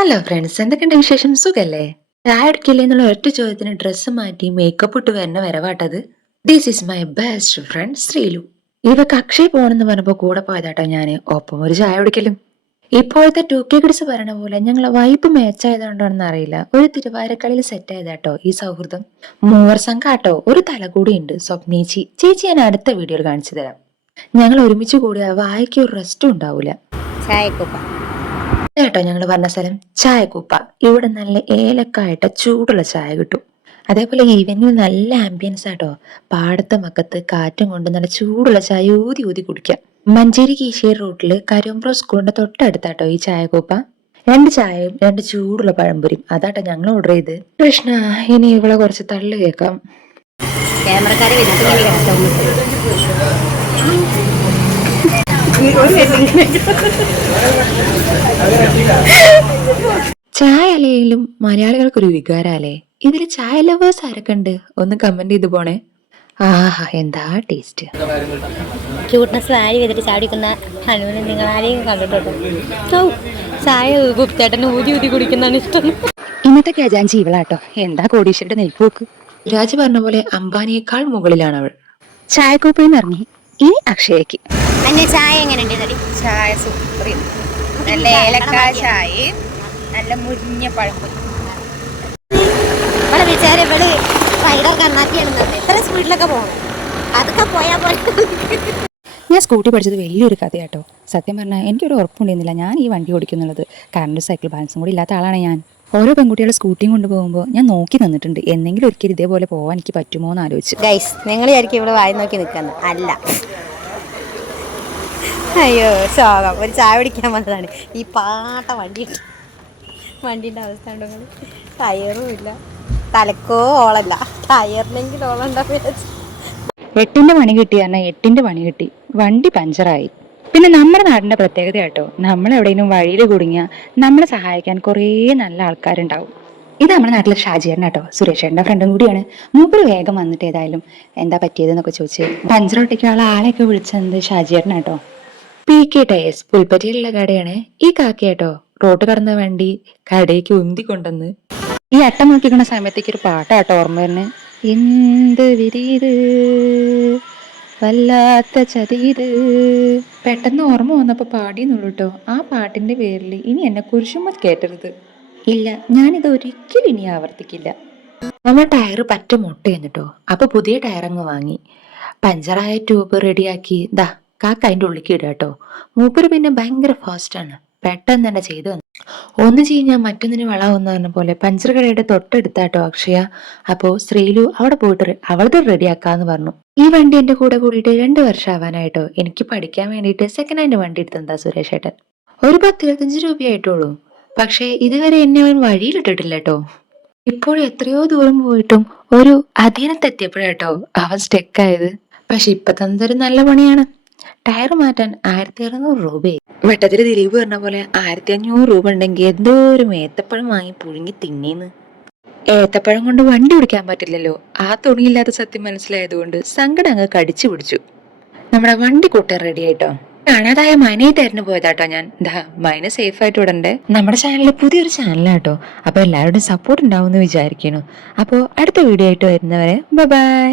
Hello friends എന്തൊക്കെയുണ്ട് വിശേഷം? സുഖല്ലേ? ചായ എന്നുള്ള ഒറ്റ ചോദ്യത്തിന് ഡ്രസ്സ് മാറ്റി മേക്കപ്പ് ഇട്ട് വരുന്ന വരവാട്ടത്? This is my best friend Sreelu. ഇവക്ക് അക്ഷയ് പോണെന്ന് പറഞ്ഞപ്പോ കൂടെ പോയതാട്ടോ ഞാൻ ഒപ്പം ഒരു ചായ കുടിക്കലും. ഇപ്പോഴത്തെ ടു കെ കിഡ്സ് പറയണ പോലെ ഞങ്ങളെ വൈബ് മേച്ചായതുകൊണ്ടാണെന്ന് അറിയില്ല. ഒരു തിരുവാരക്കളിയിൽ സെറ്റ് ആയതാട്ടോ ഈ സൗഹൃദം. മൂവർ സംഘാട്ടോ ഒരു തലകൂടി ഉണ്ട്. സ്വപ്നേച്ചി ചേച്ചി ഞാൻ അടുത്ത വീഡിയോയിൽ കാണിച്ചു തരാം. ഞങ്ങൾ ഒരുമിച്ച് കൂടിയ വായിക്ക് ഒരു റെസ്റ്റും ഉണ്ടാവൂല. ചായക്കുപ്പ കേട്ടോ ഞങ്ങൾ പറഞ്ഞ സ്ഥലം? ചായക്കൂപ്പ. ഇവിടെ നല്ല ഏലക്കായിട്ട് ചൂടുള്ള ചായ കിട്ടും. അതേപോലെ ഈവനിങ് നല്ല ആംബിയൻസ് ആട്ടോ. പാടത്ത് മക്കത്ത് കാറ്റും കൊണ്ട് നല്ല ചൂടുള്ള ചായ ഊതി ഊതി കുടിക്കാം. മഞ്ചേരി കീശേരി റൂട്ടിൽ കരുമ്പ്രോ സ്കൂളിന്റെ തൊട്ടടുത്താട്ടോ ഈ ചായക്കൂപ്പ. രണ്ട് ചായയും രണ്ട് ചൂടുള്ള പഴംപൊരിയും. അതാട്ടോ ഞങ്ങൾ ഓർഡർ ചെയ്ത്. കൃഷ്ണ ഇനി ഇവിടെ കുറച്ച് തള്ളു കേൾക്കാം. ക്യാമറക്കാരെ ചായ അലയിലും മലയാളികൾക്കൊരു വികാരാലേ ഇതിൽ ചായ ലവേഴ്സ് ആരൊക്കെ ഉണ്ട്? ഒന്ന് കമന്റ് ചെയ്ത് പോണേ. ആഹാ എന്താ ടേസ്റ്റ് ക്യൂട്ട്നെസ് വാരി വെച്ചിട്ട് ചാടിക്കുന്ന ഹനുമനെ നിങ്ങൾ ആരെയും കണ്ടിട്ടുണ്ടോ? ചായ ഗുപ്തേട്ടന് ഊതി ഊതി കുടിക്കുന്നതാണ് ഇഷ്ടം. ഇന്നത്തെ ഖജാൻജി ഇവളാട്ടോ. എന്താ കോടീശ്വരുടെ നെൽപ്പോക്ക് രാജു പറഞ്ഞ പോലെ അംബാനിയേക്കാൾ മുകളിലാണ് അവൾ ചായക്കൂപ്പയിൽ ഇറങ്ങി ഇനി അക്ഷയക്ക് അന്നെ ചായ ചായ സൂപ്പറിന് നല്ല ഏലക്കായ ചായയും നല്ല മുരിഞ്ഞ പഴംപൊരി ഇവിടെ വിചാരം ഇവിടെ റൈഡർ കണ്ണാക്കിയാണ് എത്ര സ്പീഡിലൊക്കെ പോകണം അതൊക്കെ പോയാൽ പോലെ ഞാൻ സ്കൂട്ടി പഠിച്ചത് വലിയൊരു കഥയാട്ടോ. സത്യം പറഞ്ഞാൽ എനിക്കൊരു ഉറപ്പുണ്ടായിരുന്നില്ല. ഞാൻ ഈ വണ്ടി ഓടിക്കുന്നുള്ളത് കറണ്ട് സൈക്കിൾ ബാലൻസും കൂടി ഇല്ലാത്ത ആളാണ് ഞാൻ. ഓരോ പെൺകുട്ടികളെ സ്കൂട്ടിയും കൊണ്ടുപോകുമ്പോൾ ഞാൻ നോക്കി നിന്നിട്ടുണ്ട്. എന്തെങ്കിലും ഒരിക്കലും ഇതേപോലെ പോകാൻ എനിക്ക് പറ്റുമോ എന്ന് ആലോചിച്ചു. ഗൈസ് നിങ്ങൾ ആയിരിക്കും ഇവിടെ വായി നോക്കി നിൽക്കുന്നത് അല്ല. അയ്യോ ശോകം ഒരു ചായ പിടിക്കാൻ വന്നതാണ്. ഈ പാട്ട വണ്ടി വണ്ടീന്റെ അവസ്ഥ ഉണ്ടോ നിങ്ങൾ ടയറും ഇല്ല. തലക്കോ ഓളല്ല. ടയറിനെങ്കിൽ ഓളുണ്ടാവും എട്ടിന്റെ പണി കിട്ടി പറഞ്ഞാൽ എട്ടിന്റെ പണി കിട്ടി. വണ്ടി പഞ്ചറായി. പിന്നെ നമ്മുടെ നാടിന്റെ പ്രത്യേകത കേട്ടോ നമ്മൾ എവിടെയെങ്കിലും വഴിയിൽ കുടുങ്ങിയാൽ നമ്മളെ സഹായിക്കാൻ കുറേ നല്ല ആൾക്കാരുണ്ടാവും. ഇത് നമ്മുടെ നാട്ടിലെ ഷാജിയൻ കേട്ടോ സുരേഷേട്ടന്റെ ഫ്രണ്ടും കൂടിയാണ്. മൂപ്പര് വേഗം വന്നിട്ട് ഏതായാലും എന്താ പറ്റിയതെന്നൊക്കെ ചോദിച്ച് പഞ്ചർ ഒട്ടിക്കാനുള്ള ആളെയൊക്കെ വിളിച്ചത് ഷാജിയേട്ടൻ കേട്ടോ. പി കെ ടയേഴ്സ് പുൽപ്പറ്റയിലുള്ള കടയാണ്. ഈ കാക്കയാട്ടോ റോഡ് കടന്ന വണ്ടി കടയ്ക്ക് ഉന്തി കൊണ്ടുവന്ന്. ഈ അട്ടം നോക്കിക്കുന്ന സമയത്തേക്ക് ഒരു പാട്ടാട്ടോ ഓർമ്മ വരുന്നത് എന്ത് വിരീത് വല്ലാത്ത ചതീത് പെട്ടെന്ന് ഓർമ്മ വന്നപ്പോൾ പാടിയെന്നുള്ളൂ കേട്ടോ ആ പാട്ടിന്റെ പേരിൽ ഇനി എന്നെ കുരിശുമ്മ കേട്ടരുത് ഇല്ല ഞാനിത് ഒരിക്കലും ഇനി ആവർത്തിക്കില്ല. നമ്മൾ ടയർ പറ്റ മുട്ട എന്നിട്ടോ. അപ്പൊ പുതിയ ടയർ അങ്ങ് വാങ്ങി. പഞ്ചറായ ട്യൂബ് റെഡിയാക്കി. ദാ കാക്ക അതിന്റെ ഉള്ളിക്ക് ഇടുക കേട്ടോ. മൂപ്പര് പിന്നെ ഭയങ്കര ഫാസ്റ്റാണ് പെട്ടെന്ന് തന്നെ ചെയ്തു വന്നു ഒന്ന് ചെയ്യാൻ മറ്റൊന്നിന് വളാവെന്ന് പറഞ്ഞ പോലെ പഞ്ചർ കടയുടെ തൊട്ടടുത്താട്ടോ അക്ഷയ. അപ്പോ ശ്രീലു അവിടെ പോയിട്ട് അവളത് റെഡിയാക്കാന്ന് പറഞ്ഞു. ഈ വണ്ടി എന്റെ കൂടെ കൂടിയിട്ട് രണ്ട് വർഷം ആവാനായിട്ടോ എനിക്ക് പഠിക്കാൻ വേണ്ടിയിട്ട് സെക്കൻഡ് ഹാൻഡ് വണ്ടി എടുത്തെന്താ സുരേഷ് ഏട്ടൻ. ഒരു പത്ത് ഇരുപത്തഞ്ച് രൂപയായിട്ടുള്ളൂ. പക്ഷേ ഇതുവരെ എന്നെ അവൻ വഴിയിലിട്ടിട്ടില്ല കേട്ടോ. ഇപ്പോഴും എത്രയോ ദൂരം പോയിട്ടും ഒരു അധീനത്തെത്തിയപ്പോഴാട്ടോ അവൻ സ്റ്റെക്കായത് പക്ഷെ ഇപ്പൊ തന്നതൊരു നല്ല പണിയാണ്. ടയർ മാറ്റാൻ ആയിരത്തി അറുന്നൂറ് രൂപയായി. വെട്ടത്തിൽ ദിലീപ് പറഞ്ഞ പോലെ ആയിരത്തി അഞ്ഞൂറ് രൂപ ഉണ്ടെങ്കിൽ എന്തോ ഒരു ഏത്തപ്പഴം വാങ്ങി പുഴുങ്ങി തിന്നേന്ന്. ഏത്തപ്പഴം കൊണ്ട് വണ്ടി ഓടിക്കാൻ പറ്റില്ലല്ലോ. ആ തുണിയില്ലാത്ത സത്യം മനസ്സിലായതുകൊണ്ട് സങ്കടം അങ്ങ് കടിച്ചു പിടിച്ചു. നമ്മുടെ വണ്ടി കൂട്ടൻ റെഡി ആയിട്ടോ? കാണാതായ മൈനയെ തരുന്നു പോയതാട്ടോ ഞാൻ. ദാ മൈന സേഫ് ആയിട്ട് വിടണ്ടേ? നമ്മുടെ ചാനലിൽ പുതിയൊരു ചാനലാട്ടോ അപ്പൊ എല്ലാവരുടെയും സപ്പോർട്ട് ഉണ്ടാവും എന്ന് വിചാരിക്കുന്നു. അപ്പോൾ അടുത്ത വീഡിയോ ആയിട്ട് വരുന്നവരെ ബൈ